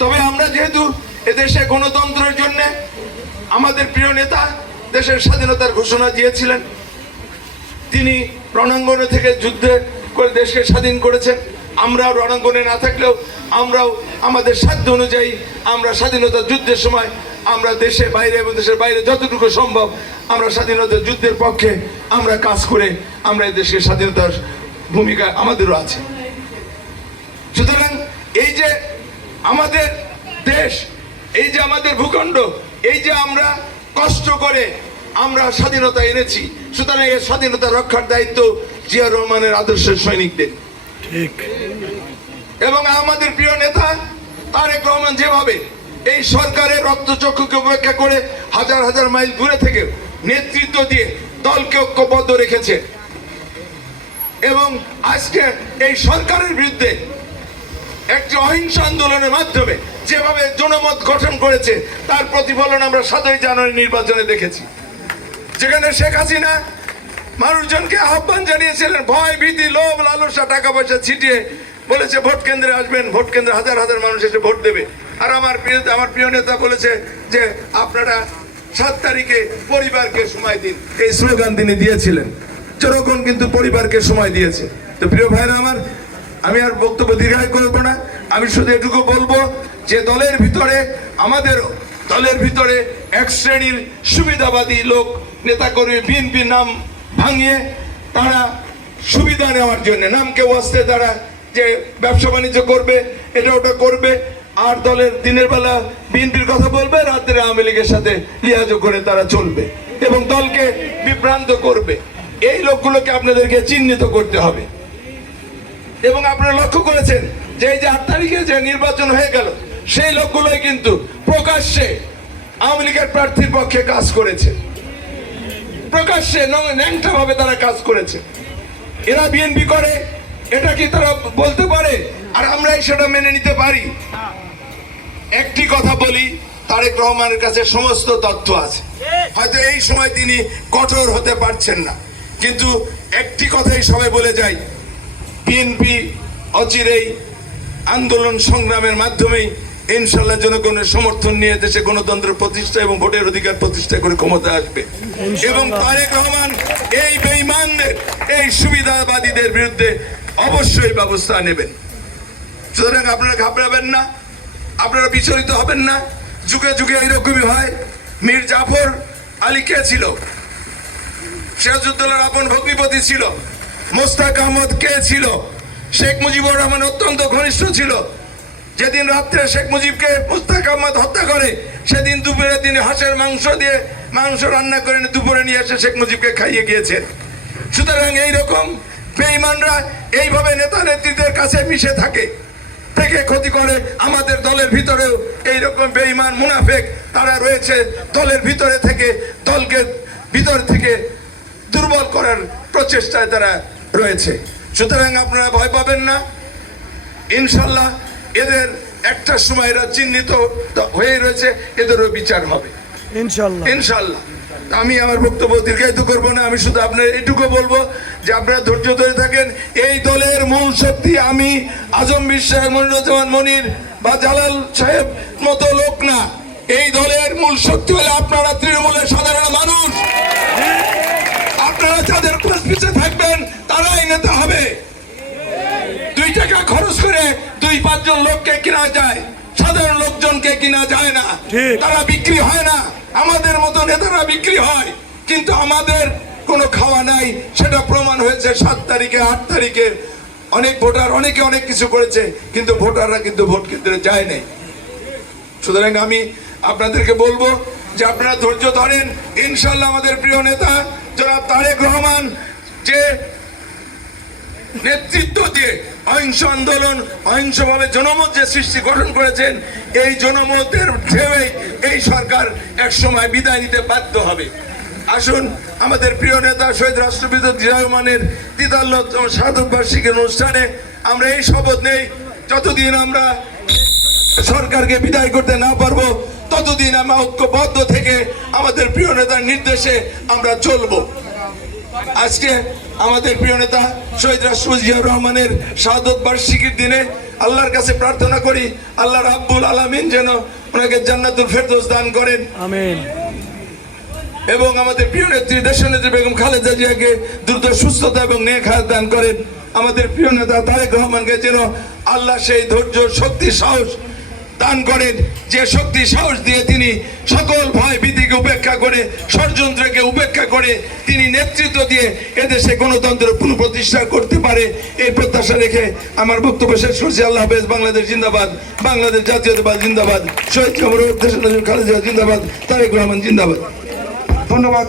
তবে আমরা যেহেতু এদেশে গণতন্ত্রের জন্য আমাদের প্রিয় নেতা দেশের স্বাধীনতার ঘোষণা দিয়েছিলেন, তিনি রণাঙ্গনে থেকে যুদ্ধে করে দেশকে স্বাধীন করেছেন। আমরাও রণাঙ্গনে না থাকলেও আমরাও আমাদের সাধ্য অনুযায়ী আমরা স্বাধীনতা যুদ্ধের সময় আমরা দেশে বাইরে এবং দেশের বাইরে যতটুকু সম্ভব আমরা স্বাধীনতা যুদ্ধের পক্ষে আমরা কাজ করে আমরা দেশকে স্বাধীনতার ভূমিকা আমাদেরও আছে। সুতরাং আমাদের দেশ এই যে আমাদের ভূখণ্ড এই যে আমরা কষ্ট করে আমরা স্বাধীনতা এনেছি সুতরাং এই স্বাধীনতা রক্ষার দায়িত্ব জিয়া রহমানের আদর্শের সৈনিকদের। ঠিক। এবং আমাদের প্রিয় নেতা তারেক রহমান যেভাবে এই সরকারের রক্তচক্ষুকে উপেক্ষা করে হাজার হাজার মাইল দূরে থেকে নেতৃত্ব দিয়ে দলকে ঐক্যবদ্ধ রেখেছে এবং আজকে এই সরকারের বিরুদ্ধে একটি অহিংস আন্দোলনের মাধ্যমে যেভাবে জনমত গঠন করেছে, তার প্রতিফলন আমরা সাতই জানুয়ারি নির্বাচনে দেখেছি। যেখানে শেখ হাসিনা মানুষজনকে আহ্বান জানিয়েছিলেন, ভয়, ভীতি, লোভ, লালসা টাকা পয়সা ছিটিয়ে বলেছে, ভোট কেন্দ্রে আসবেন, ভোট কেন্দ্রে হাজার হাজার মানুষ এসে ভোট দেবে। আর আমার প্রিয় আমার প্রিয় নেতা বলেছে যে, আপনারা সাত তারিখে পরিবারকে সময় দিন। এই স্লোগান তিনি দিয়েছিলেন। জনগণ কিন্তু পরিবারকে সময় দিয়েছে। তো প্রিয় ভাইরা আমার আমি আর বক্তব্য দীর্ঘায় করব না। আমি শুধু এটুকু বলব যে দলের ভিতরে, আমাদের দলের ভিতরে এক শ্রেণির সুবিধাবাদী লোক, নেতাকর্মী বিএনপি নাম ভাঙিয়ে তারা সুবিধা নেওয়ার জন্য নামকে ওয়াস্তে তারা যে ব্যবসা বাণিজ্য করবে, এটা ওটা করবে, আর দলের দিনের বেলা বিএনপির কথা বলবে, রাত্রে আওয়ামী লীগের সাথে লিহাজ করে তারা চলবে এবং দলকে বিভ্রান্ত করবে। এই লোকগুলোকে আপনাদেরকে চিহ্নিত করতে হবে। এবং আপনারা লক্ষ্য করেছেন যে এই যে আট তারিখে যে নির্বাচন হয়ে গেল, সেই লোকগুলোই কিন্তু প্রকাশ্যে আওয়ামী লীগের প্রার্থীর পক্ষে কাজ করেছে। প্রকাশ্যে ন্যাংটা ভাবে তারা কাজ করেছে। এরা বিএনপি করে, এটা কি তারা বলতে পারে? আর আমরা সেটা মেনে নিতে পারি। একটি কথা বলি, তারেক রহমানের কাছে সমস্ত তথ্য আছে। হয়তো এই সময় তিনি কঠোর হতে পারছেন না। কিন্তু একটি কথাই সবাই বলে যায় বিএনপি অচিরেই আন্দোলন সংগ্রামের মাধ্যমেই ইনশাল্লাহ জনগণের সমর্থন নিয়ে দেশে গণতন্ত্র প্রতিষ্ঠা এবং ভোটের অধিকার প্রতিষ্ঠা করে ক্ষমতা আসবে। এবং তারেক রহমান এই বেঈমানদের এই সুবিধাবাদীদের বিরুদ্ধে অবশ্যই ব্যবস্থা নেবেন। সুতরাং আপনারা ঘাবড়াবেন না আপনারা বিচলিত হবেন না। যুগে যুগে এইরকমই হয়। মীর জাফর আলী কে ছিল? সিরাজউদ্দৌলার আপন ভগ্নিপতি ছিল। মোস্তাক আহমদ কে ছিল? শেখ মুজিবুর রহমান অত্যন্ত ঘনিষ্ঠ ছিল। যেদিন রাত্রে শেখ মুজিবকে মুস্তাক আহমদ হত্যা করে, সেদিন দুপুরে তিনি হাঁসের মাংস দিয়ে মাংস রান্না করে দুপুরে নিয়ে এসে শেখ মুজিবকে খাইয়ে গিয়েছেন। সুতরাং এইরকম বেঈমানরা এইভাবে নেতা নেত্রীদের কাছে মিশে থাকে। থেকে ক্ষতি করে আমাদের দলের ভিতরেও এইরকম বেঈমান মুনাফেক তারা রয়েছে দলের ভিতরে থেকে, দলকে ভিতর থেকে দুর্বল করার প্রচেষ্টায় তারা রয়েছে। সুতরাং আপনারা ভয় পাবেন না। ইনশাল্লাহ এদের একটা সময় এরা চিহ্নিত হয়ে রয়েছে এদেরও বিচার হবে। ইনশাল্লাহ। ইনশাল্লাহ। আমি আমার বক্তব্য দীর্ঘায়িত করব না আমি শুধু আপনার এইটুকু বলব যে আপনারা ধৈর্য ধরে থাকেন। এই দলের মূল শক্তি আমি আজম বিশ্বাস মনিরুজ্জামান মনির বা জালাল সাহেব মতো লোক না। এই দলের মূল শক্তি হলে আপনারা তৃণমূলের সাধারণ মানুষ। আপনারা যাদের পিছিয়ে থাকবেন তারাই নেতা হবে। দুই টাকা খরচ করে দুই পাঁচজন লোককে কিনা যায়। সাধারণ লোকজনকে কিনা যায় না। তারা বিক্রি হয় না। আমাদের মতো নেতারা বিক্রি হয়। কিন্তু আমাদের কোনো খাওয়া নাই। সেটা প্রমাণ হয়েছে সাত তারিখে আট তারিখে। অনেক ভোটার অনেকে অনেক কিছু করেছে কিন্তু ভোটাররা কিন্তু ভোট কেন্দ্রে যায় নাই। সুতরাং আমি আপনাদেরকে বলব যে আপনারা ধৈর্য ধরেন। ইনশাল্লাহ আমাদের প্রিয় নেতা জনাব তারেক রহমান, যে নেতৃত্ব দিয়ে অহিংস আন্দোলন, অহিংসভাবে জনমত যে সৃষ্টি গঠন করেছেন, এই জনমতের ঢেউয়ে এই সরকার এক সময় বিদায় নিতে বাধ্য হবে। আসুন, আমাদের প্রিয় নেতা, শহীদ রাষ্ট্রপতি জিয়া রহমানের দ্বিতাল্লত সাধক বার্ষিকী অনুষ্ঠানে আমরা এই শপথ নেই। যতদিন আমরা সরকারকে বিদায় করতে না পারব ততদিন আমরা ঐক্যবদ্ধ থেকে আমাদের প্রিয় নেতার নির্দেশে আমরা চলবো? আজকে আমাদের প্রিয় নেতা শহীদ রাষ্ট্রপতি জিয়াউর রহমানের শাহাদত বার্ষিকীর দিনে আল্লাহর কাছে প্রার্থনা করি আল্লাহ রাব্বুল আলামিন যেন ওনাকে জান্নাতুল ফেরদৌস দান করেন। আমিন। এবং আমাদের প্রিয় নেত্রী দেশনেত্রী বেগম খালেদা জিয়াকে দ্রুত সুস্থতা এবং নেক হায়াত দান করেন। আমাদের প্রিয় নেতা তারেক রহমানকে যেন আল্লাহ সেই ধৈর্য শক্তি সাহস দান করেন। যে শক্তি সাহস দিয়ে তিনি সকল ভয় ভীতিকে উপেক্ষা করে, ষড়যন্ত্রকে উপেক্ষা করে তিনি নেতৃত্ব দিয়ে এদেশে গণতন্ত্র পুনঃপ্রতিষ্ঠা করতে পারে, এই প্রত্যাশা রেখে আমার বক্তব্য শেষ করছি। আল্লাহ হাফেজ, বাংলাদেশ জিন্দাবাদ, বাংলাদেশ জাতীয়তাবাদ জিন্দাবাদ, শহীদ কমর দেশ খালেদা জিন্দাবাদ, তারেক রহমান জিন্দাবাদ। ধন্যবাদ।